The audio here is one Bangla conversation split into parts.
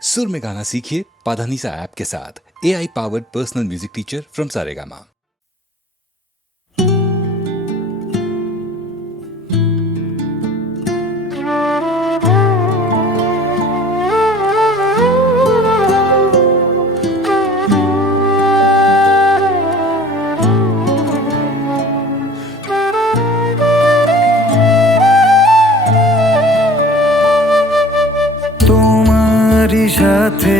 सुर में गाना सीखिए पाधानीसा ऐप के साथ। AI powered personal music teacher from Saregama. তোমারই সাথে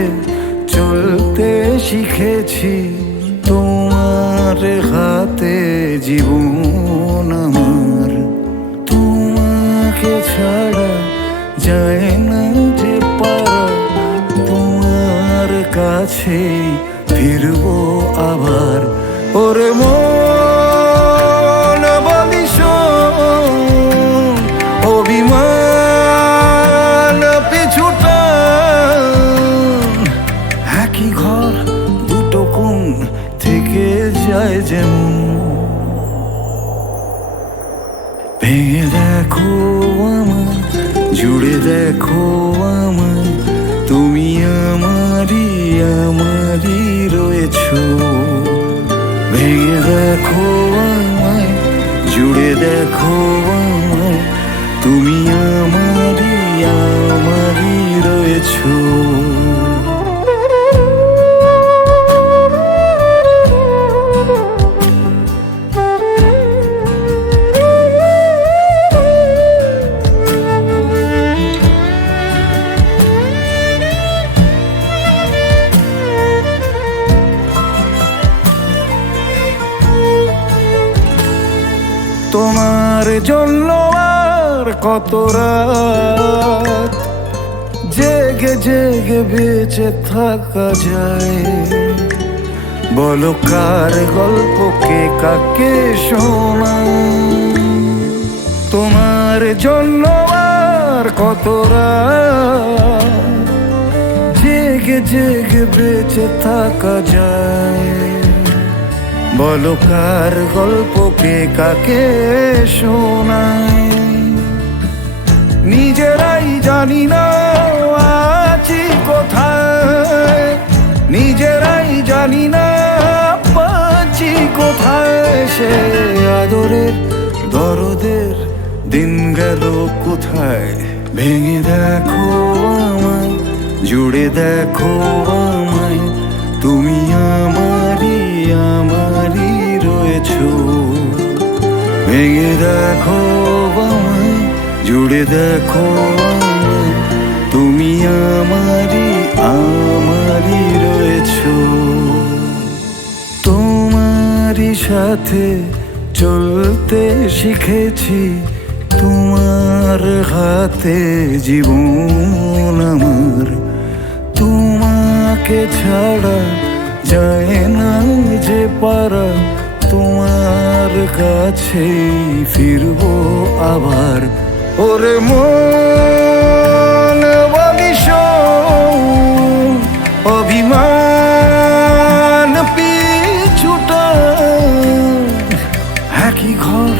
চলতে শিখেছি, তোমার হাতে জীবন আমার। তোমাকে ছাড়া যায় না যে পারা, তোমার কাছে ফিরবো আবার। ওরে মন বলি শোন, অভিমান পিছুটা একই ঘর দুটো কোণ থেকে যায় যেমন। ভেঙে দেখো আমার, জুড়ে দেখো আমার, তুমি আমারই আমারই রয়েছো। ভেঙে দেখো আমায়, জুড়ে দেখো আমায়, তুমি আমারই আমারই রয়েছো। তোমার জন্য আর কত রাত জেগে জেগে বেঁচে থাকা যায়। বলো কার গল্পকে কাকে শোনাই। তোমার জন্য আর কত রাত জেগে জেগে বেঁচে থাকা যায়। বলো কার গল্পকে কাকে শোনাই। নিজেরাই জানি না আছি কোথায়, নিজেরাই জানি না পাচ্ছি কোথায়। সে আদরের দরদের দিন গেল কোথায়। ভেঙে দেখো আমায়, জুড়ে দেখো আমায়, তুমি আমারই আমারই রয়েছো। ভেঙে দেখো আমায়, জুড়ে দেখো আমায়, তুমি আমারই আমারই রয়েছো। তোমারই সাথে চলতে শিখেছি, তোমার হাতে জীবন আমার। তোমাকে ছাড়া যায় না যে পারা, তোমার কাছে ফিরবো আবার। ওরে মন বলি শোন, অভিমান পিছুটা একই ঘর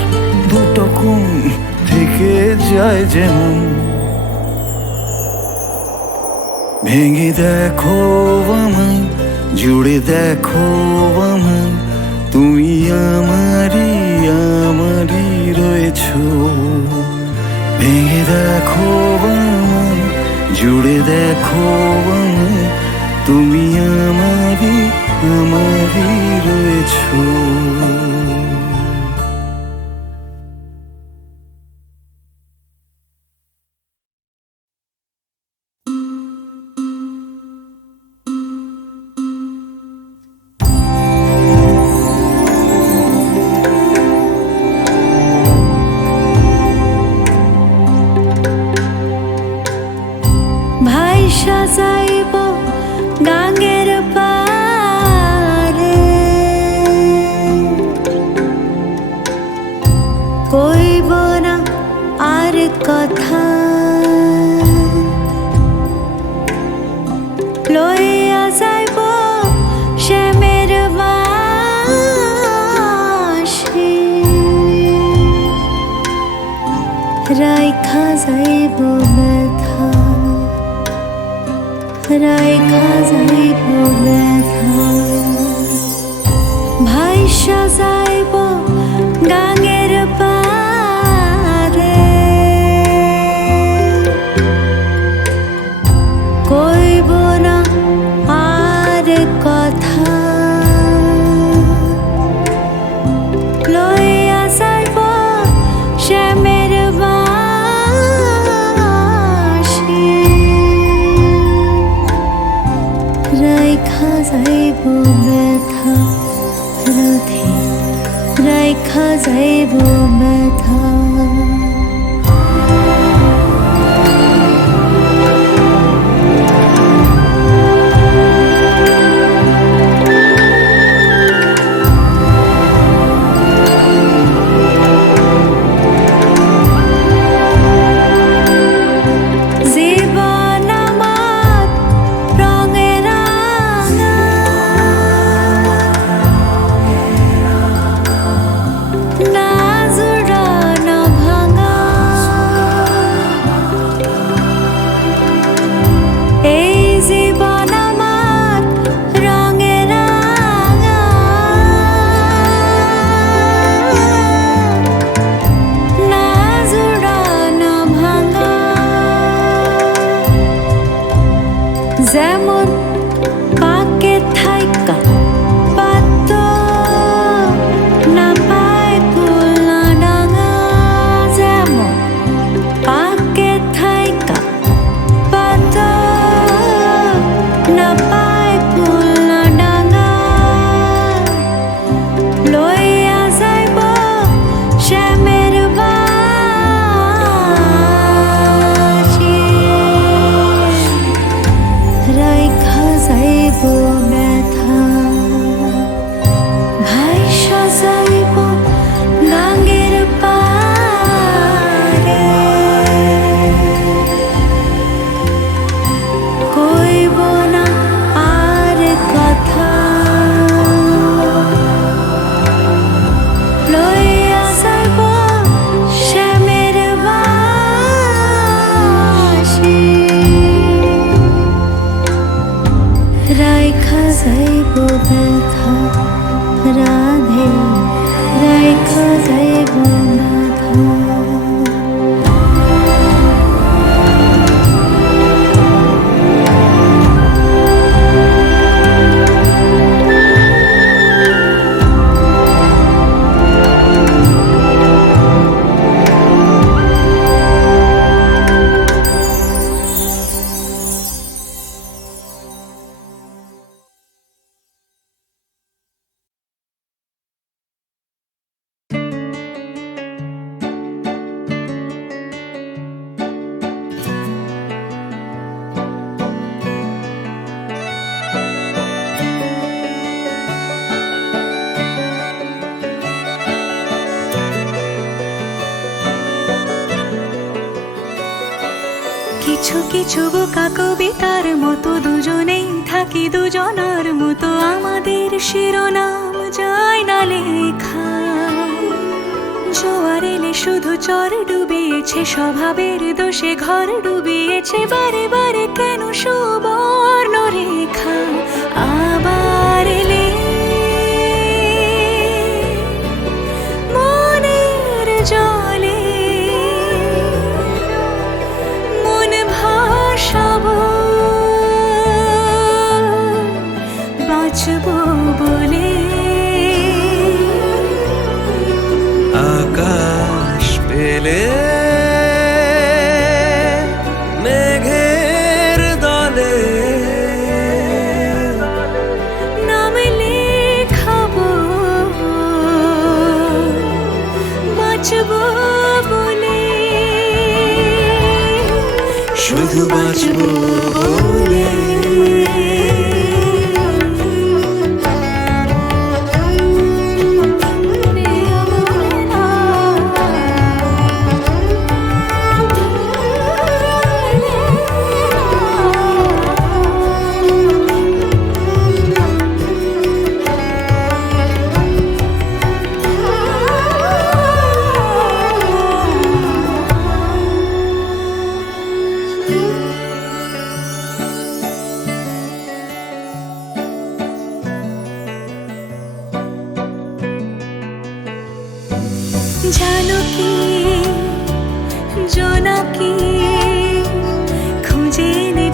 দুটো কোণ থেকে যায় যেমন। ভেঙে দেখো আমায়, জুড়ে দেখো আমায়, তুমি আমারই আমারই রয়েছো। ভেঙে দেখো আমায়, জুড়ে দেখো আমায়, তুমি আমারই আমারই রয়েছো। যাইব গাঙ্গের পারে, কইব না আর কথা, লইয়া যাইব শ্যামের বাঁশি, রাইখা যাইব ব্যথা রাইখা যাইব ব্যথা ভাইসা যাইব গাঙের পারে কইব না আর কথা লইয়া যাইব শ্যামের বাঁশি রাইখা যাইব ব্যথা রাধে রাইখা যাইব ব্যথা জীবন আমার রঙে রাঙা না জোড়ানো ভাঙা এই জীবন আমার রঙে রাঙা না জোড়ানো ভাঙা যেমন পাকে থাইকা পাত না পায় কুলনা ডাঙা যেমন পাকে থাইকা পাত না পায় কুলনা ডাঙা লইয়া যাইব শ্যামের বাঁশি রাইখা যাইব ব্যথা ভাইসা যাইব গাঙের পারে কইব না আর কথা লইয়া যাইব শ্যামের বাঁশি রাইখা যাইব ব্যথা রাধে রাইখা যাইব ব্যথা কিছু কিছু বোকা কবিতার মতো দুজনেই থাকি দুজনার মতো আমাদের শিরোনাম যায় না লেখা জোয়ার এলে শুধু চর ডুবিয়েছে স্বভাবের দোষে ঘর ডুবিয়েছে বারে বারে কেন সুবর্ণ রেখা আবার এলে মনের জলে মন ভাসাবো বাঁচবো বলে আকাশ পেলে মেঘের দলে নাম লেখাবো বাঁচবো বলে শুধু বাঁচবো বলে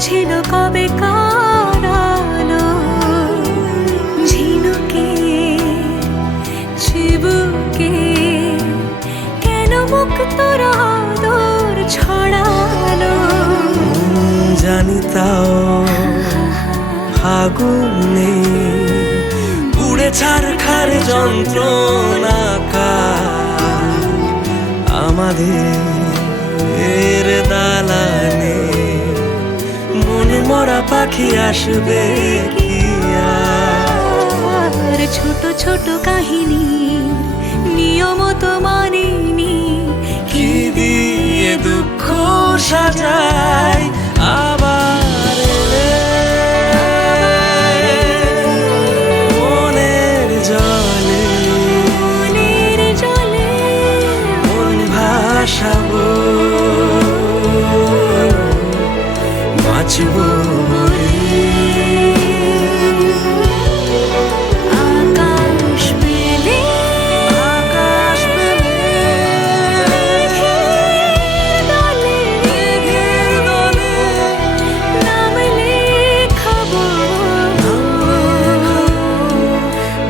ছিল কবে কারালো ঝিনুকে চিবুকে কেন মুক্ত আদর ছড়ালো জানি তাও আগুনে উড়ে ছারখার যন্ত্রণা আমাদের দালানে মন মরা পাখি আসবে কি আর ছোট ছোট কাহিনী নিয়মত মানিনি কি দিয়ে দুঃখ সাজায় আবার এলে মনের জলে মনের জলে মন ভাসাবো বাঁচবো আকাশ পেলে আকাশ পেলে দলে নাম লেখাবো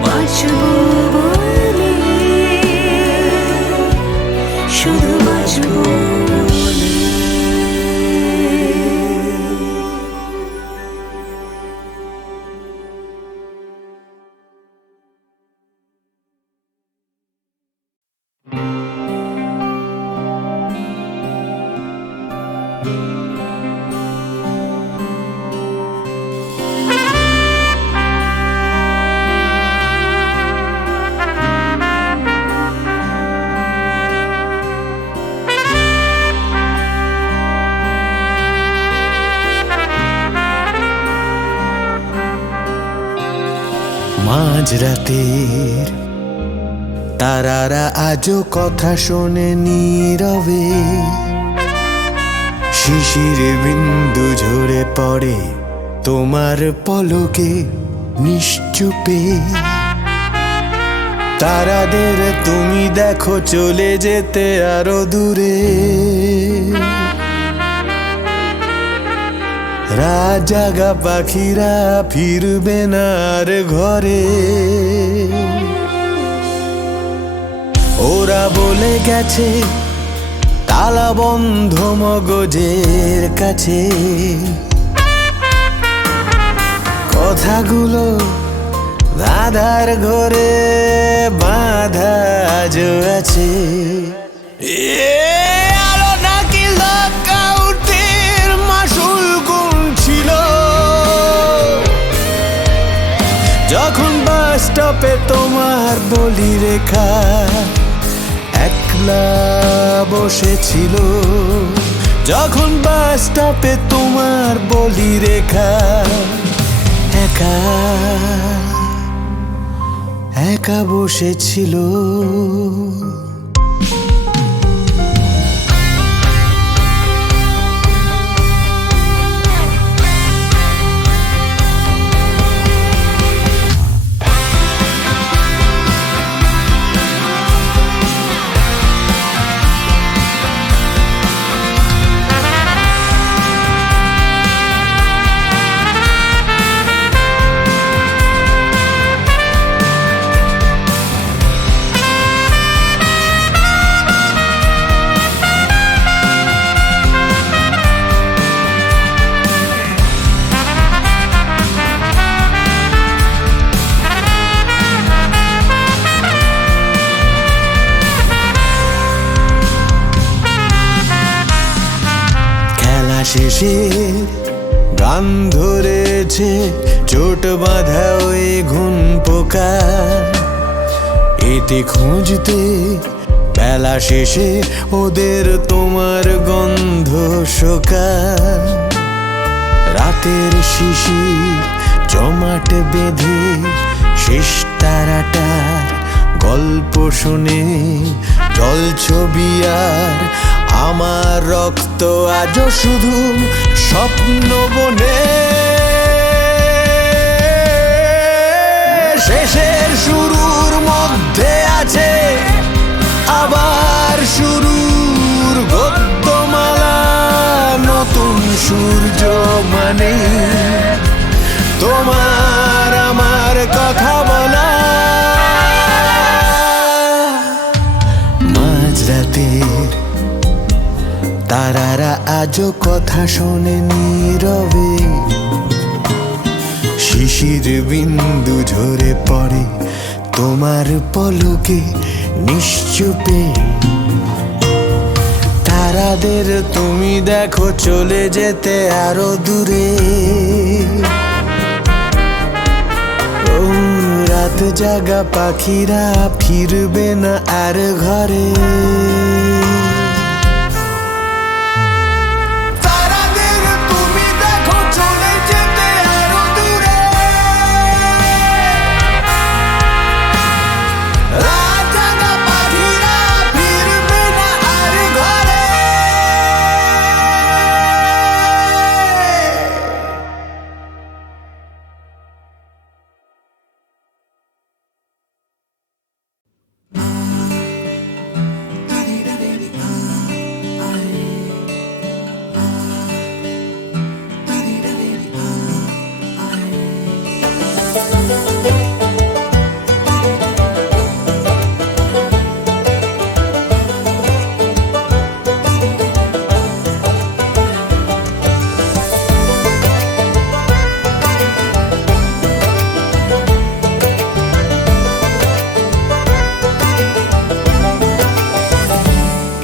বাঁচবো বলে শুধু বাঁচবো বলে মাঝরাতের তারারা আজও কথা শোনে নীরবে শিশির বিন্দু ঝরে পড়ে তোমার পলকে নিশ্চুপে তারাদের তুমি দেখো চলে যেতে আরো দূরে রাজাগা পাখিরা ফিরবে না আর ঘরে ওরা বলে গেছে তালা বন্ধ মগজের কাছে কথাগুলো ধাঁধার ঘরে বাঁধা আজও আছে আলো নাকি লকআউটের মাসুল কোন ছিল যখন বাস স্টপে তোমার বলি রেখা একলা বসেছিল যখন বাস স্টপে তোমার বলি রেখা একা একা বসেছিল শেষে গান ধরেছে চোট বাঁধা ওই ঘুম পোকা এতে খুঁজতে বেলা শেষে ওদের তোমার গন্ধ শোকা রাতের শিশির জমাট বেঁধে শেষ তারাটার গল্প শুনে জল ছবি আর আমার রক্ত আজও শুধু স্বপ্ন বনে শেষের শুরুর মধ্যে আছে আবার শুরুর গদ্যমালা নতুন সূর্য নেই তোমার আমার কথা বলা। মাঝরাতের তারারা আজও কথা শোনে নীরবে, শিশির বিন্দু ঝরে পড়ে তোমার পলকে নিশ্চুপে। তারাদের তুমি দেখো চলে যেতে আরো দূরে। ও রাত জাগা পাখিরা ফিরবে না আর ঘরে। তারাদের তুমি দেখো চলে যেতে আরো দূরে। রাত জাগা পাখিরা ফিরবে না আর ঘরে।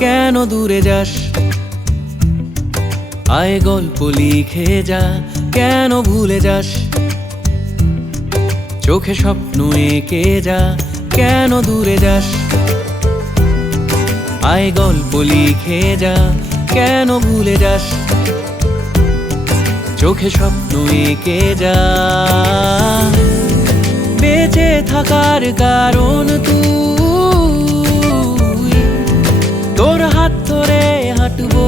কেন দূরে যাস, আয় গল্প লিখে যা। কেন ভুলে যাস, চোখে স্বপ্ন এঁকে যা। কেন দূরে যাস, আয় গল্প লিখে যা। কেন ভুলে যাস, চোখে স্বপ্ন এঁকে যা। বেঁচে থাকার কারণ তুই, তোর হাত ধরে হাঁটবো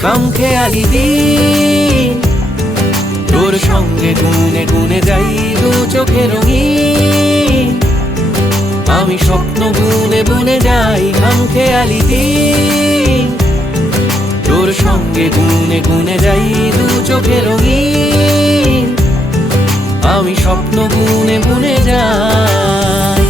খামখেয়ালি দিন। তোর সঙ্গে গুনে গুনে যাই দু চোখে রঙিন। আমি স্বপ্ন বুনে বুনে যাই খামখেয়ালি দিন। তোর সঙ্গে গুনে গুনে যাই দু চোখে রঙিন। আমি স্বপ্ন বুনে বুনে যাই।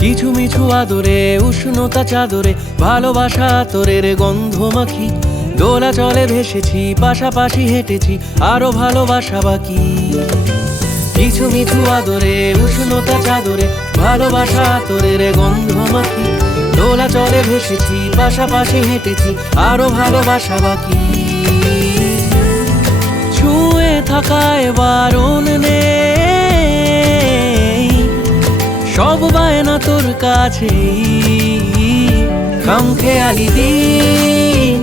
কিছু মিছু আদরে উষ্ণতা চাদরে ভালোবাসা তোরের গন্ধ মাখি। দোলা চলে ভেসেছি পাশাপাশি হেঁটেছি আরো ভালোবাসা বাকি। কিছু মিছু আদরে উষ্ণতা চাদরে ভালোবাসা তোরের গন্ধ মাখি। দোলা চলে ভেসেছি পাশাপাশি হেঁটেছি আরো ভালোবাসা বাকি। ছুঁয়ে থাকায় বারণ নেই, সব বায়না তোর কাছে খামখেয়ালি দিন।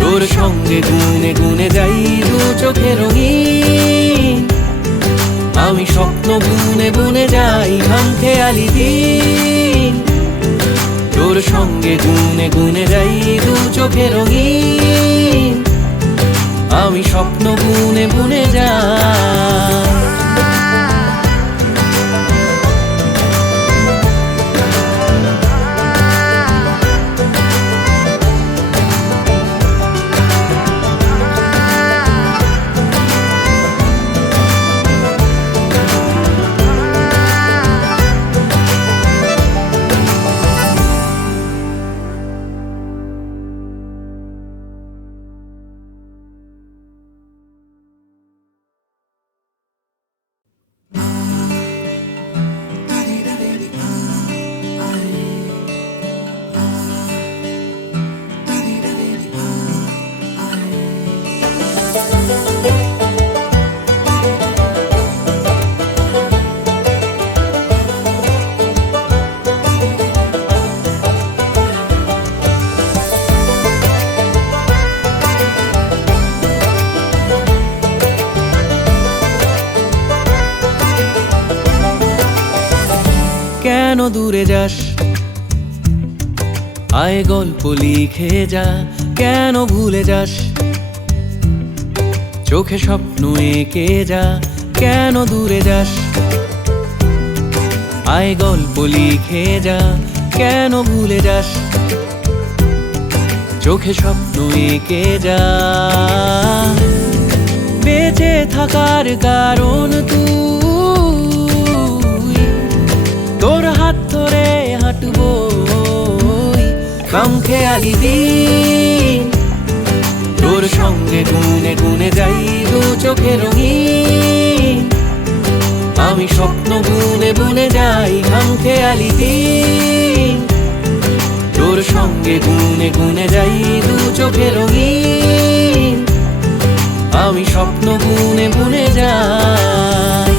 তোর সঙ্গে গুনে গুনে যাই দু চোখে রঙিন। আমি স্বপ্ন বুনে বুনে যাই খামখেয়ালি দিন। তোর সঙ্গে গুনে গুনে যাই দু চোখে রঙিন। আমি স্বপ্ন বুনে বুনে যাই। কেন দূরে যাস, আয় গল্প লিখে যা, কেন ভুলে যাস? চোখে স্বপ্ন এঁকে যা, কেন দূরে যাস? আয় গল্প লিখে যা, কেন ভুলে যাস? চোখে স্বপ্ন এঁকে যা। বেঁচে থাকার কারণ তুই, তোর হাত ধরে হাঁটবো খামখেয়ালি দিন। তোর সঙ্গে গুনে গুনে যাই দু চোখে রঙিন। আমি স্বপ্ন বুনে বুনে যাই খামখেয়ালি দিন। তোর সঙ্গে গুনে গুনে যাই দু চোখে রঙিন। আমি স্বপ্ন বুনে বুনে যাই।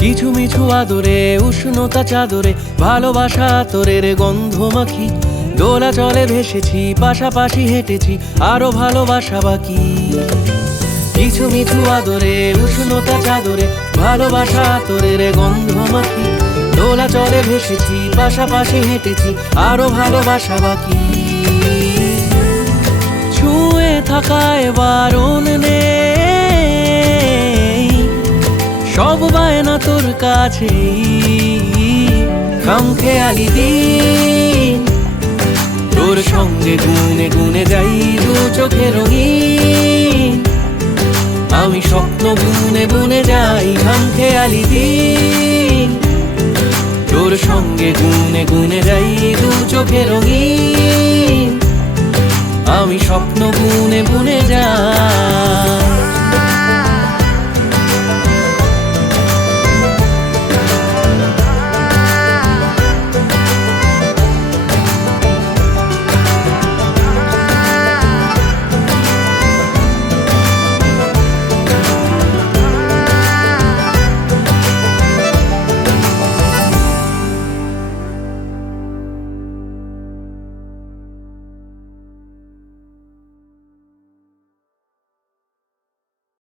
কিছু মিছু আদরে উষ্ণতা চাদরে ভালোবাসা তোরের গন্ধ মাখি। দোলা চলে ভেসেছি, পাশাপাশি হেঁটেছি, আরো ভালোবাসা বাকি। কিছু মিছু আদরে উষ্ণতা চাদরে ভালোবাসা তোরের গন্ধ মাখি। দোলা চলে ভেসেছি, পাশাপাশি হেঁটেছি, আরো ভালোবাসা বাকি। ছুঁয়ে থাকায় বারণ নেই, সব বায়না তোর কাছে খামখেয়ালি দিন। তোর সঙ্গে গুনে গুনে যাই দু চোখে রঙিন। আমি স্বপ্ন বুনে বুনে যাই খামখেয়ালি দিন। তোর সঙ্গে গুনে গুনে যাই দু চোখে রঙিন। আমি স্বপ্ন বুনে বুনে যাই।